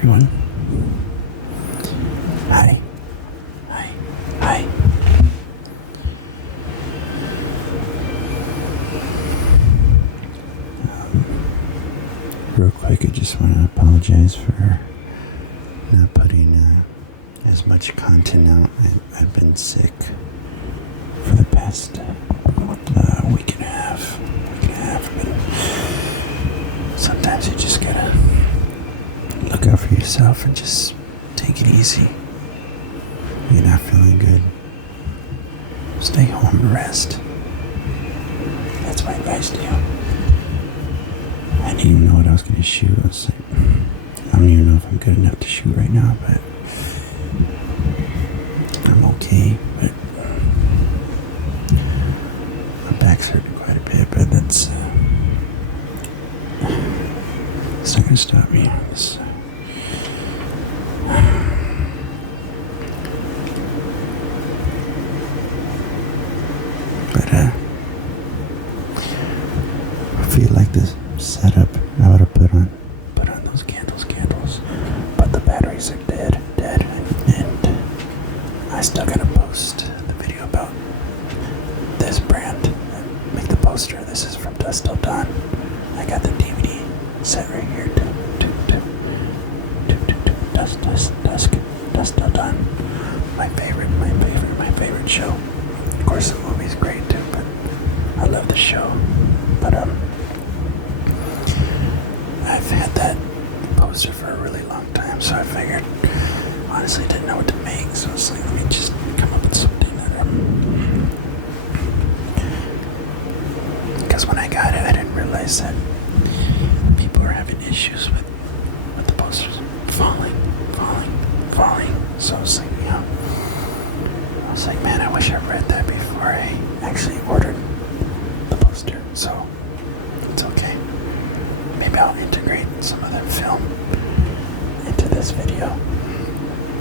everyone. Hi. Hi. Hi. Real quick, I just want to apologize for not putting as much content out. I've been sick for the past week and a half. But sometimes you just gotta look out for yourself and just take it easy. If you're not feeling good, stay home and rest. That's my advice to you. I didn't even know what I was going to shoot. I was like, I don't even know if I'm good enough to shoot right now, but I'm okay. But my back's hurting quite a bit, but it's not going to stop me. But I feel like this setup, I would have put on those candles, but the batteries are dead, and I still gotta post the video about this brand. Make the poster. This is from Dusk Till Dawn. I got the DVD set right here. Dusk Till Dawn. My favorite show. Of course, the movie's great too, but I love the show. But I've had that poster for a really long time, so I figured, honestly, didn't know what to make, so I was like, let me just come up with something that because when I got it, I didn't realize that people are having issues with the posters falling, so I was like, man, I wish I read that before I actually ordered the poster, so it's okay. Maybe I'll integrate some of that film into this video.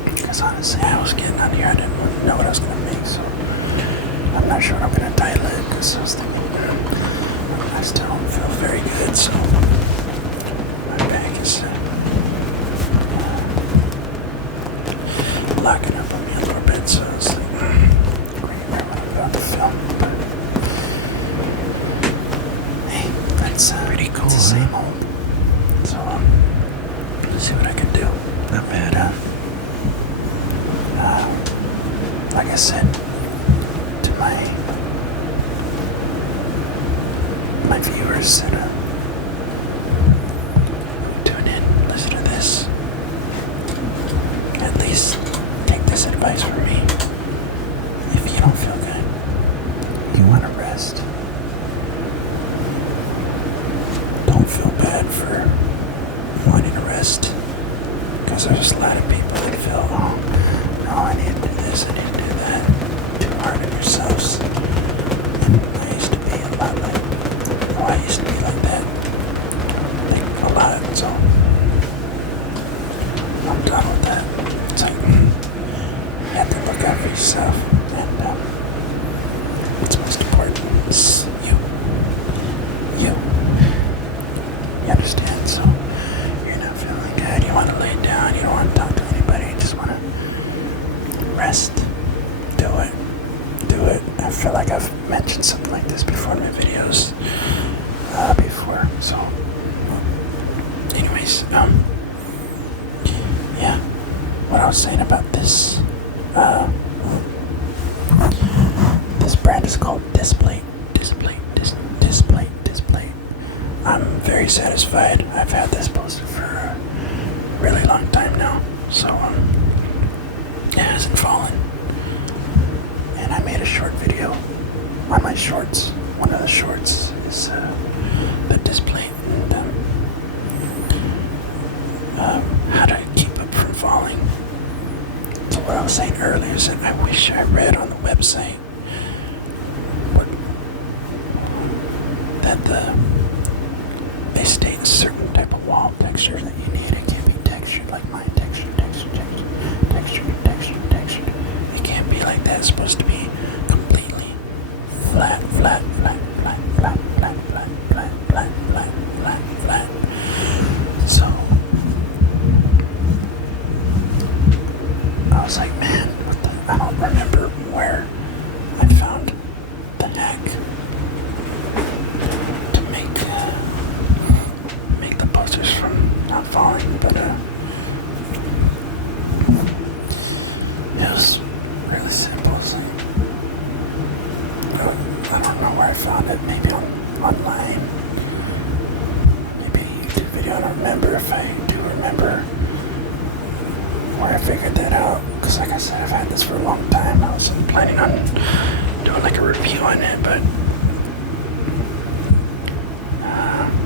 Because honestly, I was getting on here, I didn't know what I was going to make, so I'm not sure what I'm going to title it, because I was thinking, I still don't feel very good, so my back is locking up on me a little bit, so I was like, where am I about to film? But hey, that's pretty cool. It's the same old. So, let's see what I can do. Not bad, like I said to my viewers that tune in, listen to this. At least take this advice from me. If you don't feel good, you want to rest. Don't feel bad for wanting to rest, because there's a lot of people that feel, oh, no, I need to do this, I need to do that, too hard on yourselves. And I used to be a lot like, I used to be like that, think a lot, so I'm done with that. It's like, you have to look out for yourself, and what's most important is you understand. So you're not feeling good, you want to lay down, you don't want to talk to anybody, you just want to rest. Do it. I feel like I've mentioned something like this before in my videos before, so anyways, yeah, what I was saying about this this brand is called Display. I'm very satisfied. I've had this poster for a really long time now, so it hasn't fallen. And I made a short video on my shorts. One of the shorts is the display and how to keep it from falling. So what I was saying earlier is that I wish I read on the website that they state a certain type of wall texture that you need. It can't be textured like mine. Textured. It can't be like that. It's supposed to be completely flat. So but it was really simple. So, I don't know where I found it. Maybe online. Maybe a YouTube video. I don't remember. If I do remember where I figured that out, because like I said, I've had this for a long time. I was planning on doing like a review on it, but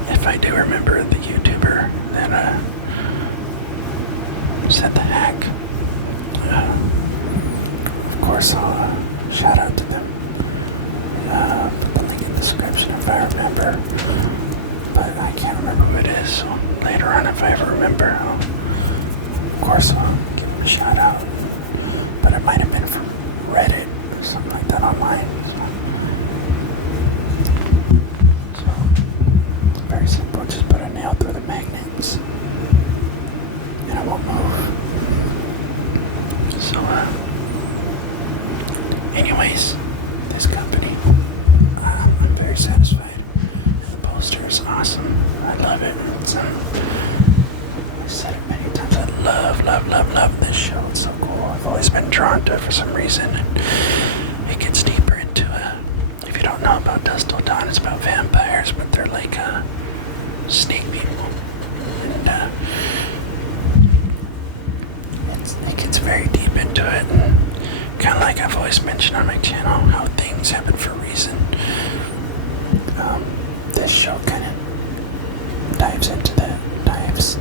if I do remember the YouTuber that said the hack, of course I'll shout out to them. Put the link in the description if I remember, but I can't remember who it is, so later on if I ever remember, of course I'll give them a shout out. But it might have been from Reddit or something like that online. So very simple. Just put a nail through the magnets and it won't move. So anyways, this company, I'm very satisfied. The poster is awesome. I love it. I've said it many times. I love this show. It's so cool. I've always been drawn to it for some reason. And it gets deeper into if you don't know about Dusk Till Dawn, it's about vampires, but they're like snake people. And it gets very deep into it. And kind of like I've always mentioned on my channel, how things happen for a reason. This show kind of dives into that. Dives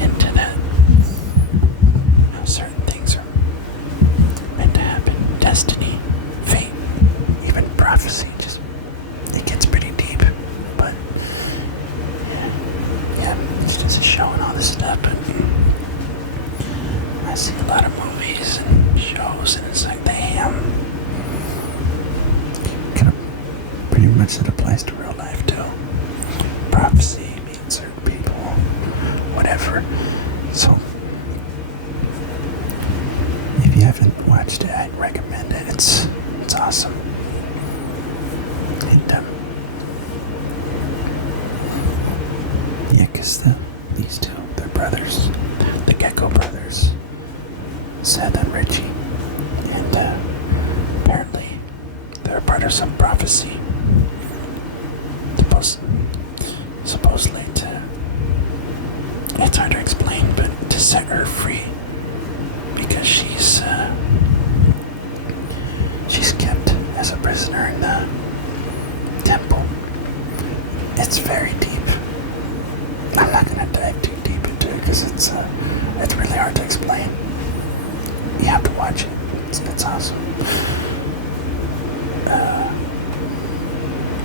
into that. How certain things are meant to happen. Destiny, fate, even prophecy. Just it gets pretty deep. But yeah, it's just a show and all this stuff. But I see a lot of movies and shows, and it's like, damn. Pretty much it applies to real life too. Prophecy, meeting certain people, whatever. So, if you haven't watched it, I'd recommend it. It's awesome. And yeah, because these two, they're brothers, the Gecko brothers, Seth and Richie, and apparently they're part of some prophecy. Supposedly it's hard to explain, but to set her free, because she's kept as a prisoner in the temple. It's very deep. I'm not gonna dive too deep into it because it's really hard to explain. You have to watch it. It's awesome.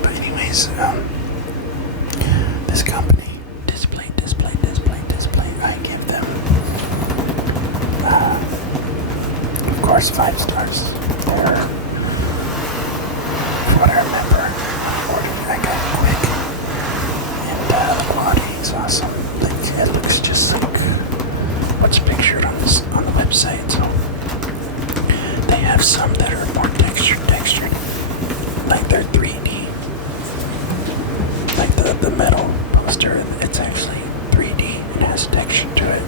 But anyways, this company, display. I give them, of course, 5 stars. They're, from what I remember, I got it quick, and the quality is awesome. Like, it looks just like what's pictured on the website. So they have some that are more textured, like they're 3D. Like the metal poster, it's actually 3D. It has texture to it.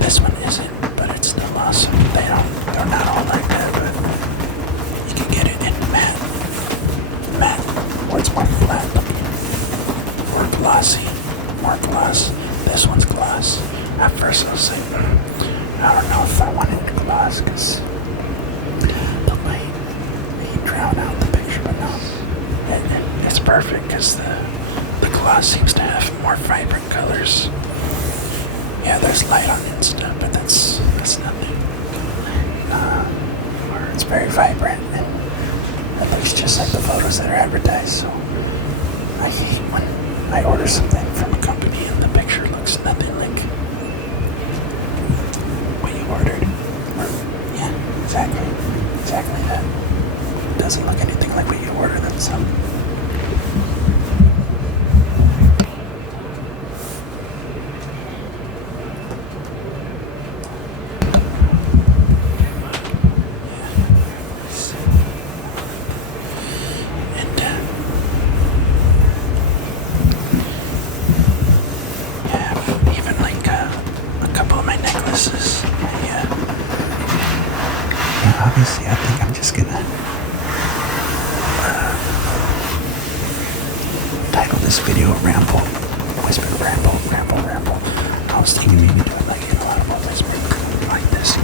This one isn't, but it's still awesome. They're not all like that, but you can get it in matte, where it's more flat looking, or glossy, more gloss. This one's gloss. At first I was like, I don't know if I want it in gloss, because the light may drown out the picture, but no. It's perfect because the gloss seems to have more vibrant colors. Yeah, there's light on it and stuff, but that's nothing. Or it's very vibrant, and it looks just like the photos that are advertised. So I hate when I order something from a company and the picture looks nothing like what you ordered. Yeah, exactly that. It doesn't look anything like what you ordered. That's this video ramble, whisper, ramble. I was thinking maybe do it like a lot of whisper, like this, we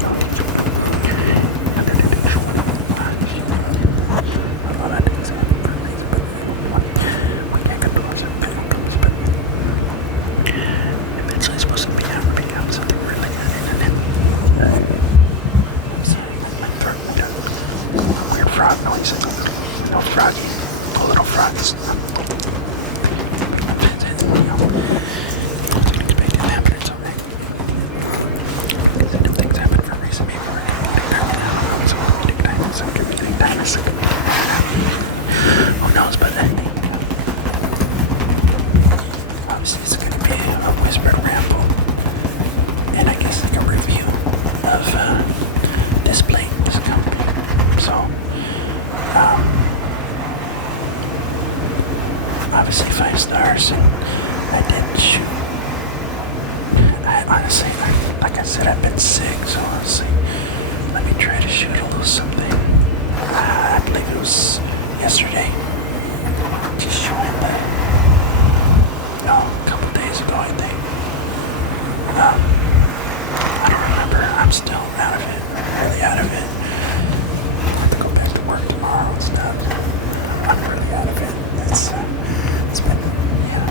can't control ourselves, but eventually it's supposed to become something really good. My throat, weird frog noise. No froggy, no little frogs. Who knows, but obviously it's going to be a whispered ramble, and I guess like a review of this plate is coming. So, obviously 5 stars, and I did shoot. I honestly, like I said, I've been sick, so honestly, let me try to shoot a little something. I believe it was yesterday. Just showing that. No, a couple days ago, I think. I don't remember. I'm still out of it. Really out of it. I have to go back to work tomorrow and stuff. I'm really out of it. It's been, yeah.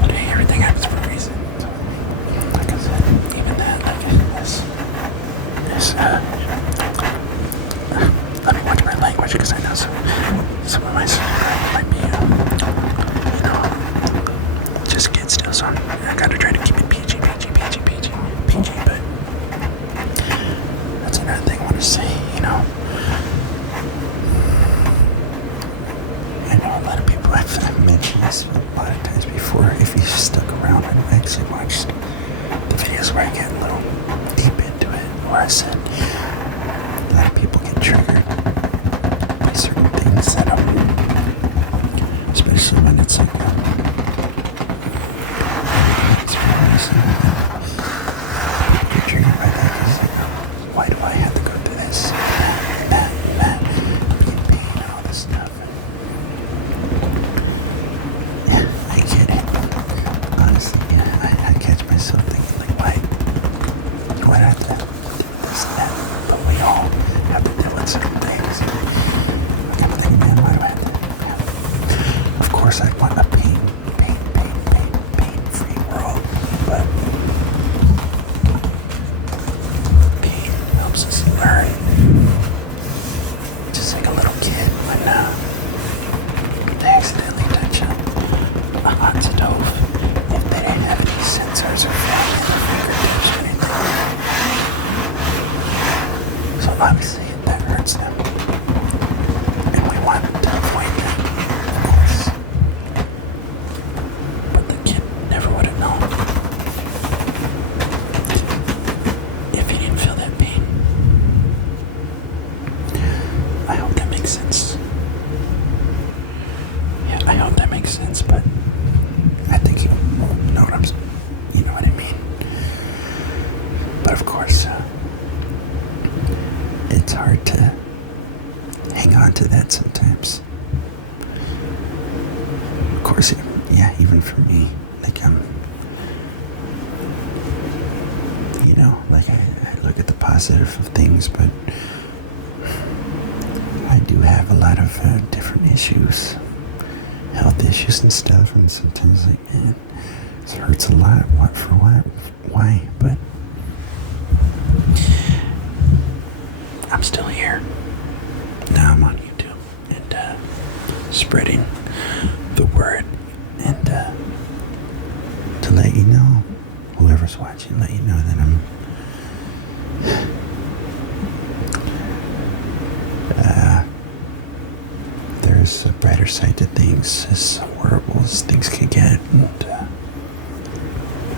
But hey, everything happens for a reason. So, like I said, even that, like this, let me watch my language, because I know some of my subscribers might be, just kids still, so I gotta try to keep it PG, but that's another thing I want to say, I know a lot of people, I've mentioned this a lot of times before. If you stuck around and actually watched the videos where I get a little deep into it, where I said a lot of people get triggered by certain things that especially when it's like it's for a reason. People get triggered by that because why do I have to go through this and that being pain and all this stuff? Yeah, I get it. Honestly, yeah, I catch myself thinking like, why do I have to deal with this, that? But we all have to deal with certain things. Like I'm thinking, man, why do I have to? Of course, I want a pain-free world, but pain helps us learn. Just like a little kid when they accidentally touch a hot stove, if they didn't have any sensors or fat in their fingertips or anything. So obviously that hurts them, and we want to avoid that, of course. But the kid never would have known if he didn't feel that pain. I hope that makes sense. Yeah, I hope that makes sense, but I think you know what I mean. But of course, it's hard to hang on to that sometimes. Of course, yeah, even for me, like like I look at the positive of things, but I do have a lot of different issues, health issues and stuff, and sometimes like, man, this hurts a lot. What for what? Why? But I'm still here. Now I'm on YouTube and spreading the word, and to let you know, whoever's watching, let you know that there's a brighter side to things, as horrible as things can get, and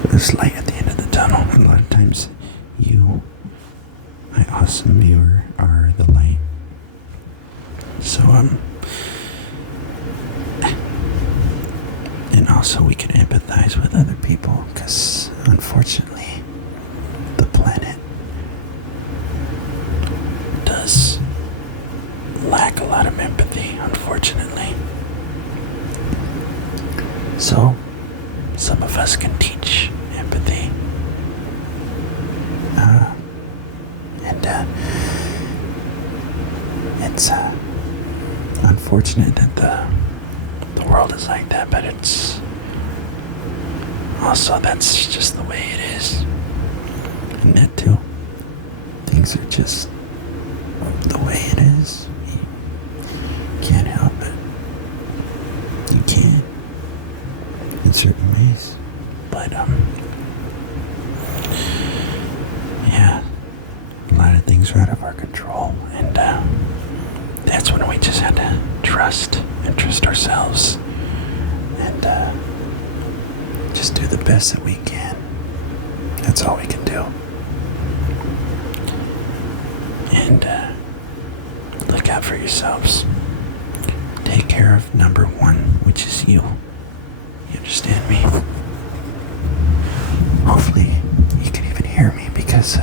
there's light at the end of the tunnel. A lot of times you, my awesome viewer, are the light. So and also we can empathize with other people, because unfortunately the planet does lack a lot of empathy, unfortunately. So, some of us can teach empathy. And it's unfortunate that the world is like that, but it's also, that's just the way it is. And that too, things are just the way it is. You can't help it. You can in certain ways, but yeah, a lot of things are out of our control, and that's when we just had to trust ourselves, and just do the best that we can. That's all we can do. And look out for yourselves. Take care of number one, which is you. You understand me? Hopefully you can even hear me, because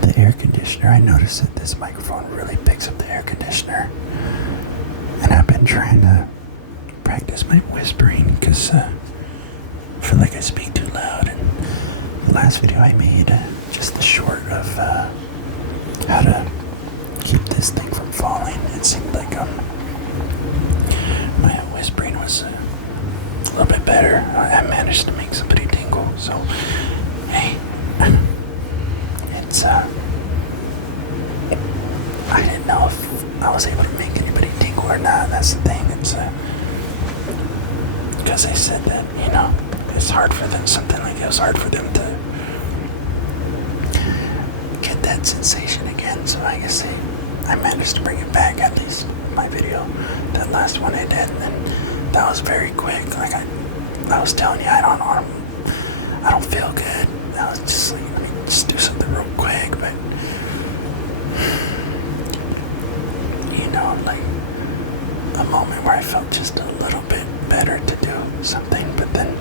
the air conditioner, I noticed that this microphone really picks up the air conditioner. And I've been trying to practice my whispering, because I feel like I speak too loud. And the last video I made, just the short of how to keep this thing from falling, it seemed like my whispering was a little bit better. I managed to make somebody tingle, so hey, it's I didn't know if I was able to make anybody tingle or not. That's the thing. It's because they said that, it's hard for them, something like it was hard for them to get that sensation again. So I guess I managed to bring it back, at least my video, that last one I did, and then that was very quick. Like I was telling you, I don't feel good. I was just like, let me just do something real quick, but like a moment where I felt just a little bit better to do something, but then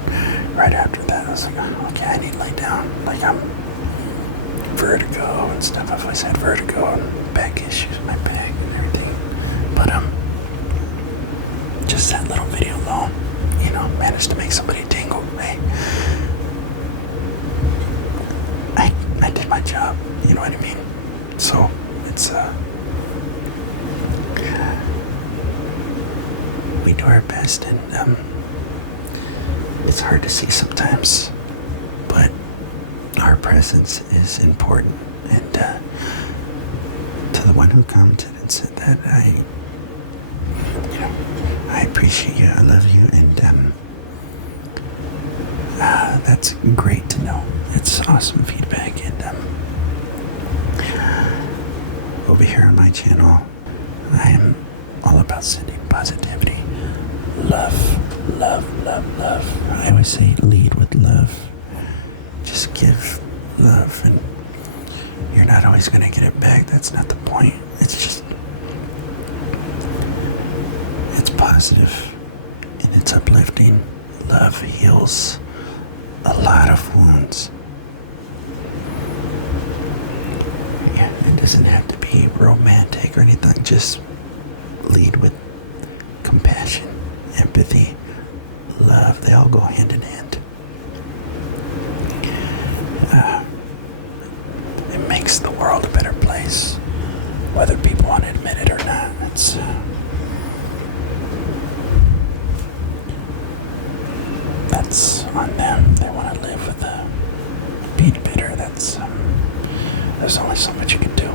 right after that I was like, oh, okay, I need to lay down. Like I'm vertigo and stuff. I've always had vertigo and back issues with my back and everything. But just that little video alone, managed to make somebody tingle. Hey, I did my job, you know what I mean? So it's we do our best, and it's hard to see sometimes, but our presence is important. And to the one who commented and said that, I appreciate you, I love you, and that's great to know. It's awesome feedback. And over here on my channel, I am all about sending positivity, love, love, love, love. I always say lead with love. Just give love, and you're not always going to get it back. That's not the point. It's positive and it's uplifting. Love heals a lot of wounds. Yeah, it doesn't have to be romantic or anything. Just lead with compassion, empathy, love. They all go hand in hand. It makes the world a better place, whether people want to admit it or not. That's on them. They want to live with being bitter. There's only so much you can do.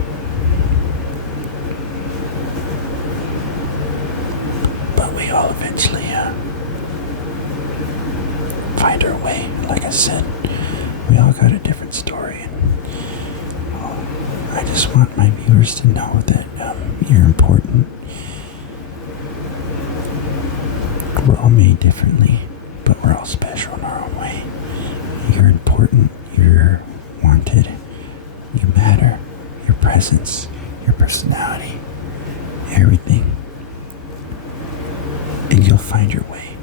But we all eventually find our way. Like I said, we all got a different story, and I just want my viewers to know that you're important. We're all made differently, but we're all special in our own way. You're important, you're wanted, you matter, your presence, your personality, everything. And you'll find your way.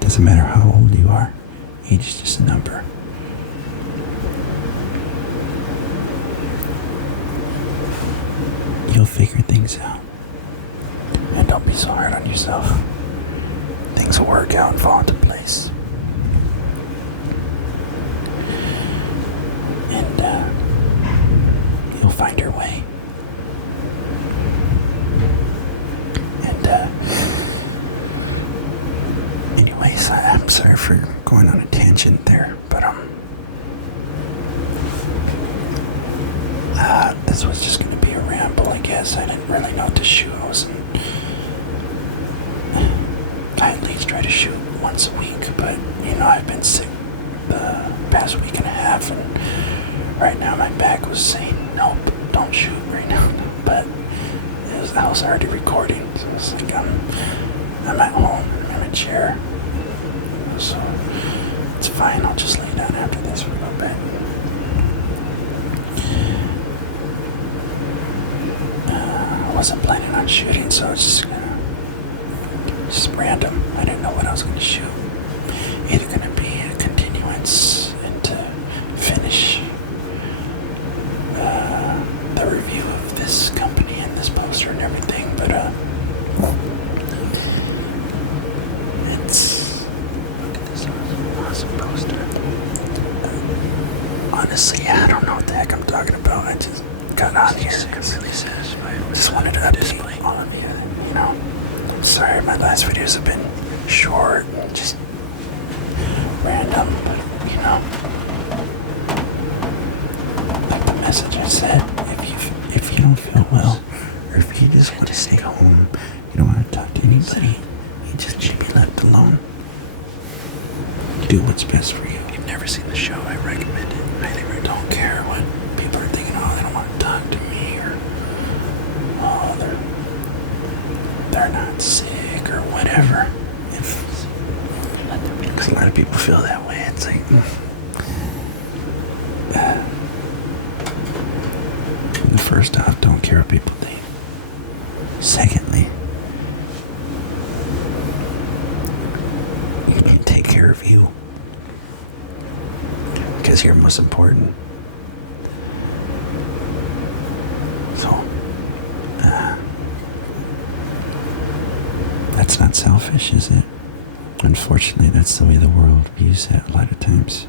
Doesn't matter how old you are, age is just a number. You'll figure things out. And don't be so hard on yourself. things will work out and fall into place. And you'll find your way. And anyways, I'm sorry for going on a tangent there, but this was just going to be a ramble, I guess. I didn't really know what to shoot. I at least try to shoot once a week, but I've been sick the past week and a half, and right now my back was saying nope, don't shoot right now. But I was already recording, so it's like I'm at home, I'm in a chair, so it's fine. I'll just lay down after this for a little bit. I wasn't planning on shooting, so it's just random. I didn't know what I was going to shoot. Either going to be a continuance and to finish the review of this company and this poster and everything, but it's, look at this awesome poster. Honestly, I don't know what the heck I'm talking about. I just got on here because I'm really satisfied with just wanted to update all of you. I'm sorry, my last videos have been short and just random, but like the message I said, if you don't feel well, or if you just want to stay home, you don't want to talk to anybody, you just should be left alone. Do what's best for you. If you've never seen the show, I recommend it. I don't care what people are thinking. Oh, they don't want to talk to me, or oh, they're not sick or whatever. Because a lot of people feel that way. It's like first off, don't care what people think. Secondly, you need to take care of you, because you're most important. So that's not selfish, is it? Unfortunately, that's the way the world views it a lot of times.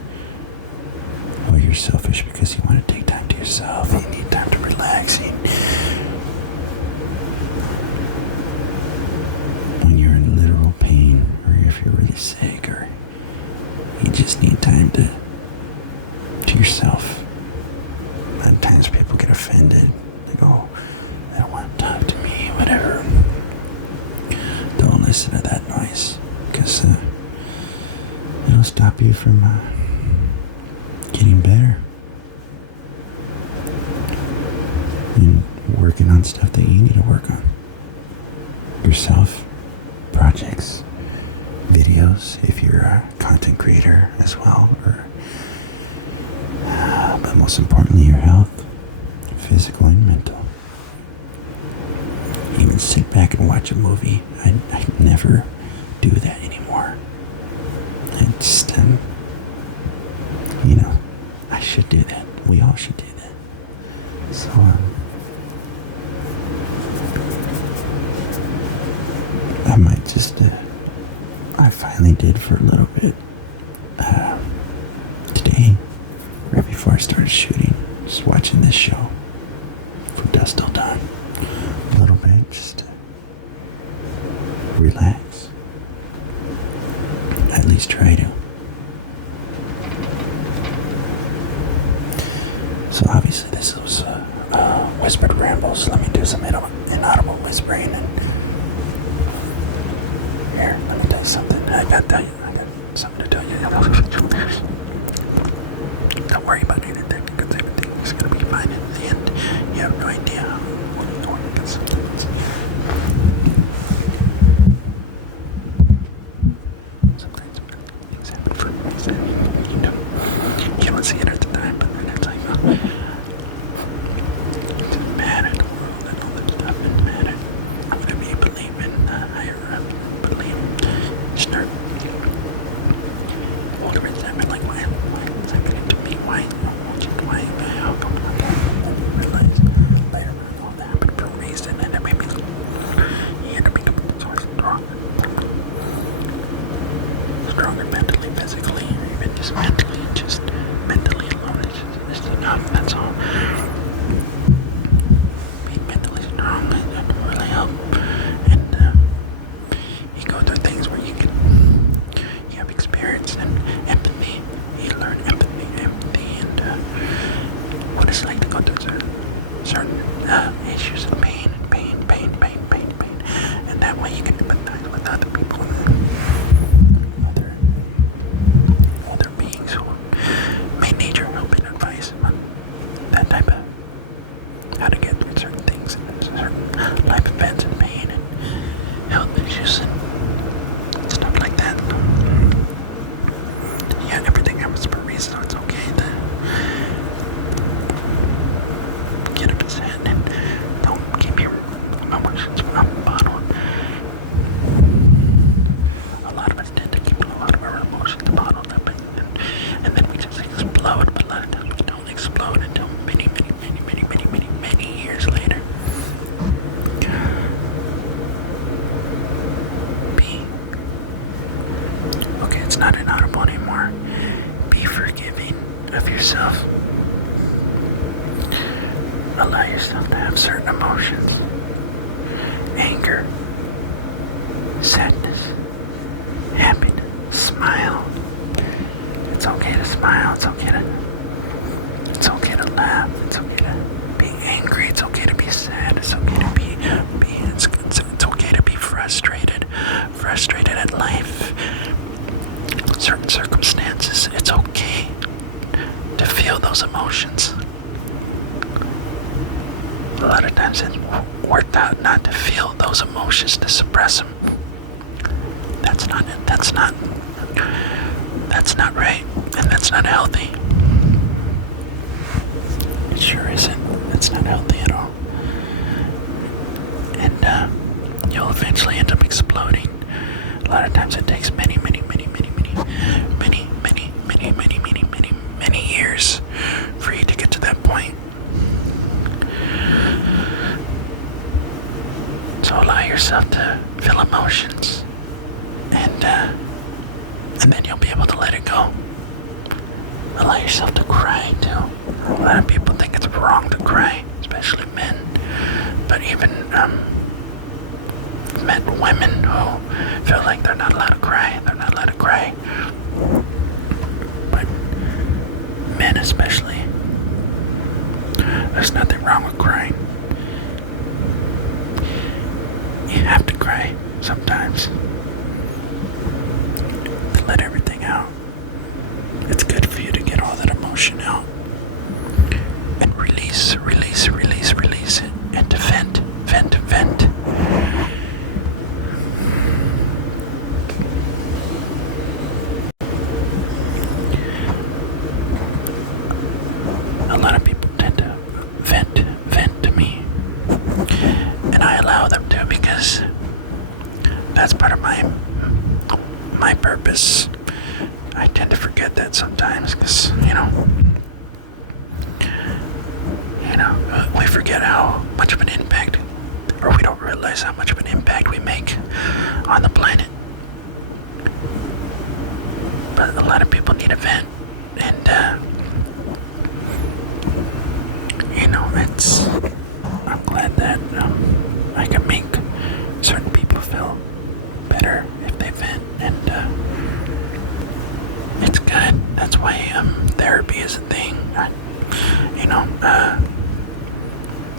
Oh, you're selfish because you want to take time to yourself. You need time to relax. When you're in literal pain, or if you're really sick, or you just need time to yourself. A lot of times people get offended. They go, they don't want to talk to me, whatever. Don't listen to that noise, because it'll stop you from getting better and working on stuff that you need to work on yourself, projects, videos, if you're a content creator as well, or but most importantly, your health, physical and mental. Even sit back and watch a movie. I never do that anymore. I just I should do that. We all should do that. So I might just I finally did for a little bit today, right before I started shooting, just watching this show from dusk till dawn. A little bit, just to relax. At least try to. So obviously this was whispered rambles. Let me do some inaudible whispering. And here, let me tell you something. I got something to tell you. Don't worry about anything, because everything is going to be fine in the end. You have no idea what you're going against. Sometimes things happen for a reason. You don't see it at the time, but then it's like, it's mad at the world and all that stuff, and mad at whatever you believe in, higher believe. Start all the resentment, like, why is this happening to me? Why how come I realize later all that happened for a reason, and it made me you had to become the source of wrong. stronger mentally, physically, or even just mentally, just mentally alone. It's just enough. That's all. Being mentally strong that really help. And you go through things where you have experience and empathy. You learn empathy, and what it's like to go through certain issues of pain, and that way you can empathize with other people, other beings who may need your help and advice on that type of how to get through certain things, and certain life events and pain and health issues and stuff like that. Yeah, everything happens for a reason, so it's okay to get upset and don't keep your emotions bottled. A lot of us tend to keep a lot of our emotions bottled up, and then we just explode. But a lot of times we don't explode until many years later. B. Okay, it's not inaudible anymore. Be forgiving of yourself. Allow yourself to have certain emotions. Anger, sadness, happiness, smile. It's okay to smile. It's okay to laugh. It's okay to be angry. It's okay to be sad. It's okay to be it's okay to be frustrated at life, certain circumstances. It's okay to feel those emotions. A lot of times we're taught not to feel those emotions, to suppress them. That's not right, and that's not healthy. It sure isn't. It's not healthy at all. And you'll eventually end up exploding. A lot of times it takes many years for you to get to that point. So allow yourself to feel emotions, and then you'll be able to let it go. Allow yourself to cry too. A lot of people think it's wrong to cry, especially men. But even women who feel like they're not allowed to cry. They're not allowed to cry. But men especially, there's nothing wrong with crying. You have to cry sometimes to let everything out. It's good for you to get all that emotion out and release it, and to vent. A lot of people tend to vent to me, and I allow them to, because that's part of my purpose. I tend to forget that sometimes, because we forget how much of an impact, or we don't realize how much of an impact we make on the planet. But a lot of people need a vent, and I'm glad that I can make certain people feel better if they vent, and it's good. That's why therapy is a thing.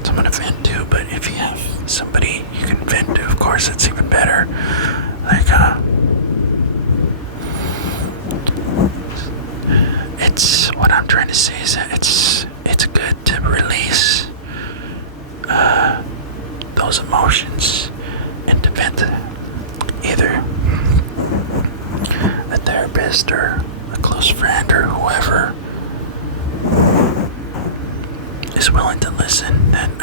Someone to vent to, but if you have somebody you can vent to, of course, it's even better. Like, it's what I'm trying to say is that it's good to release those emotions and to vent to either a therapist or a close friend or whoever is willing to listen. And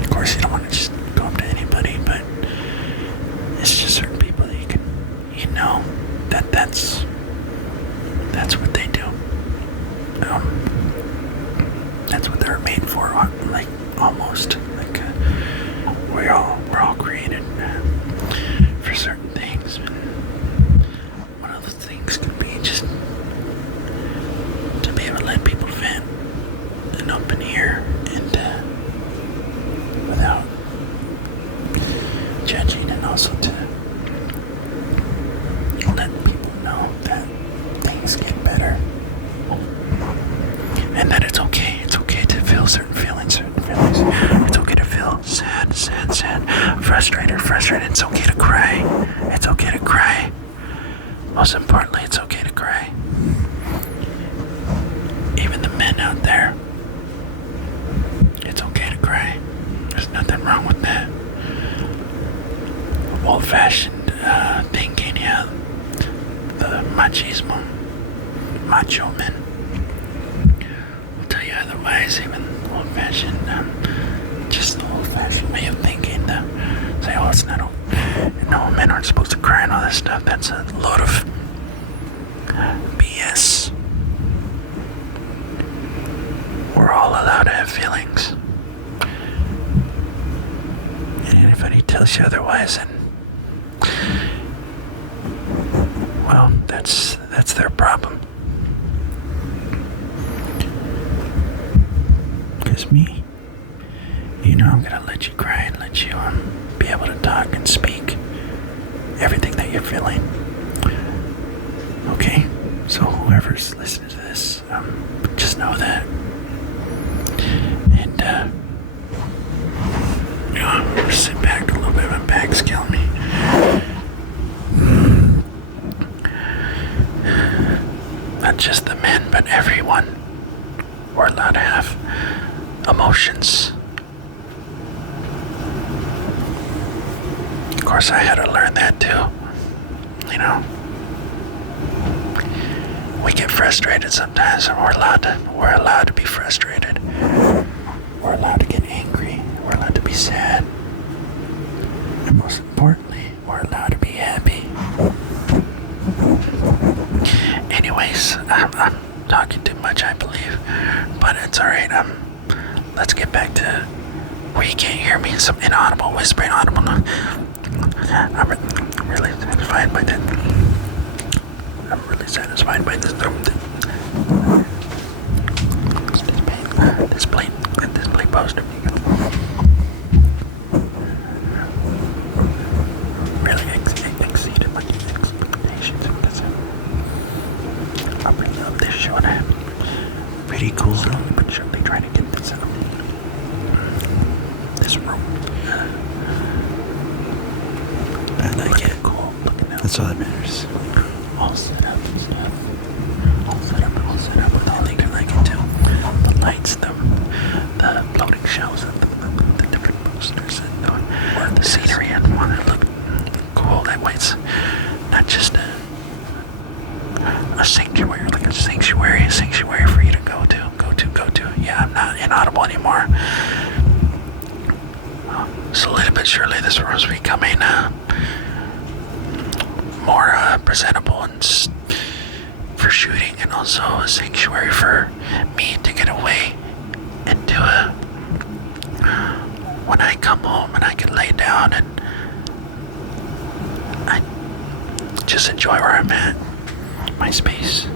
of course you don't want to just go up to anybody, but it's just certain people that you can, that's what they do. That's what they're made for, like almost like we're all created for certain things. most importantly, it's okay to cry. Even the men out there, it's okay to cry. There's nothing wrong with that. Old-fashioned thinking, yeah. The machismo, macho men will tell you otherwise. Even old-fashioned, just the old-fashioned way of thinking. Say, oh, it's not. No, men aren't supposed to cry and all this stuff. That's a load of BS. We're all allowed to have feelings. And anybody tells you otherwise, then, well, that's their problem. Because me, I'm gonna let you cry and let you be able to talk and speak everything that you're feeling. Okay? So whoever's listening to this, just know that. And I'm gonna sit back a little bit. My back's killing me. Not just the men, but everyone. We're allowed to have emotions. Of course, I had to learn that too. We get frustrated sometimes, and we're allowed to be frustrated. We're allowed to get angry. We're allowed to be sad. And most importantly, we're allowed to be happy. Anyways, I'm talking too much, I believe, but it's alright. Let's get back to where you can't hear me. Some inaudible whispering, audible. I'm really satisfied by that. I'm really satisfied by this display poster. Really exceeded my expectations because I really love this show and I have pretty cool zone, but surely trying to get this room. I like it. Cool. That's all that matters. All set up and stuff. All set up with all they can like it too. The lights, the floating shelves, the different posters, and the scenery, and want to look cool. That way it's not just a sanctuary, like a sanctuary for you to go to. Yeah, I'm not inaudible anymore. Slowly but surely, this room's becoming more presentable and for shooting, and also a sanctuary for me to get away and do when I come home and I can lay down and I just enjoy where I'm at, my space,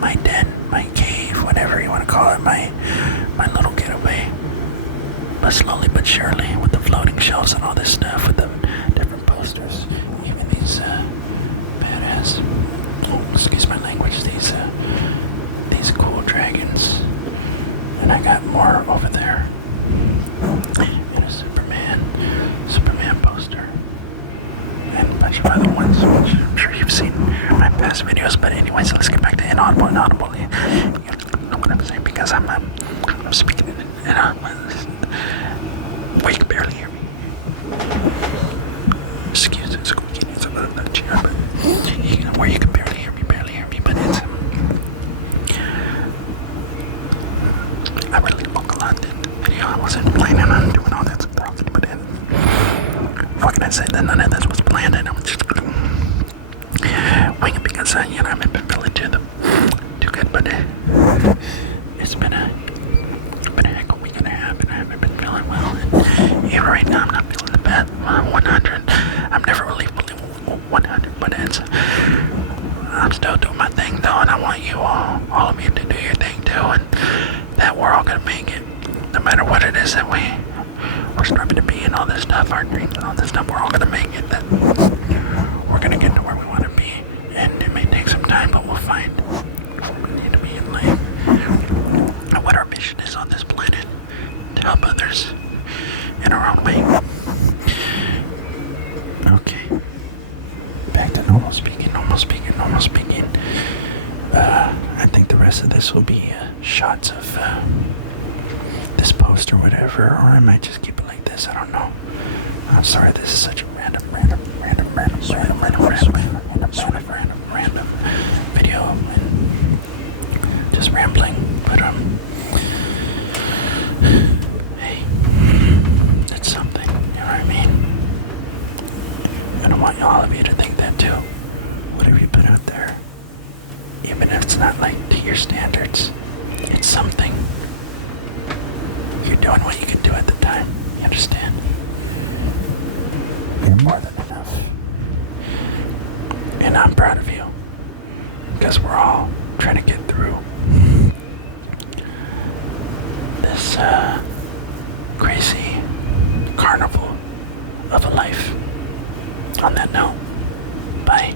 my den, my cave, whatever you want to call it, my little getaway. But slowly but surely, with the floating shelves and all this stuff, with the different posters, even these badass, excuse my language, these cool dragons, and I got more over there, and a Superman poster, and a bunch of other ones, which I'm sure you've seen in my past videos. But anyways, let's get back to inaudible. You know what I'm saying, because I'm speaking in where you can barely hear me. Excuse it, squeaking. It's about that chair, but where you can barely hear me, but it's I really spoke a lot in the video. I wasn't planning on doing all that stuff, but then what can I say? That none of this was planned, and I was just winging because I haven't been feeling too good, but it's been a heck of a week and a half, and I haven't been feeling well. And even right now, I'm not feeling the best. 100. I'm never really fully 100, but I'm still doing my thing though, and I want you all of you to do your thing too, and that we're all gonna make it, no matter what it is that we're striving to be, and all this stuff, our dreams and all this stuff. We're all gonna make it. That we're gonna get to where we want to be, and it may take some time, but we'll find where we need to be in life and what our mission is on this planet, to help others in our own way. Okay. normal speaking. I think the rest of this will be shots of this post or whatever, or I might just keep it like this. I don't know. I'm sorry, this is such a random video and just rambling. But hey, it's something. You know what I mean? And I want all of you to think that too. Whatever you put out there, even if it's not like to your standards, it's something. You're doing what you can do at the time. You understand? You're more than enough. And I'm proud of you. Because we're all trying to get through this crazy carnival of a life. On that note, bye.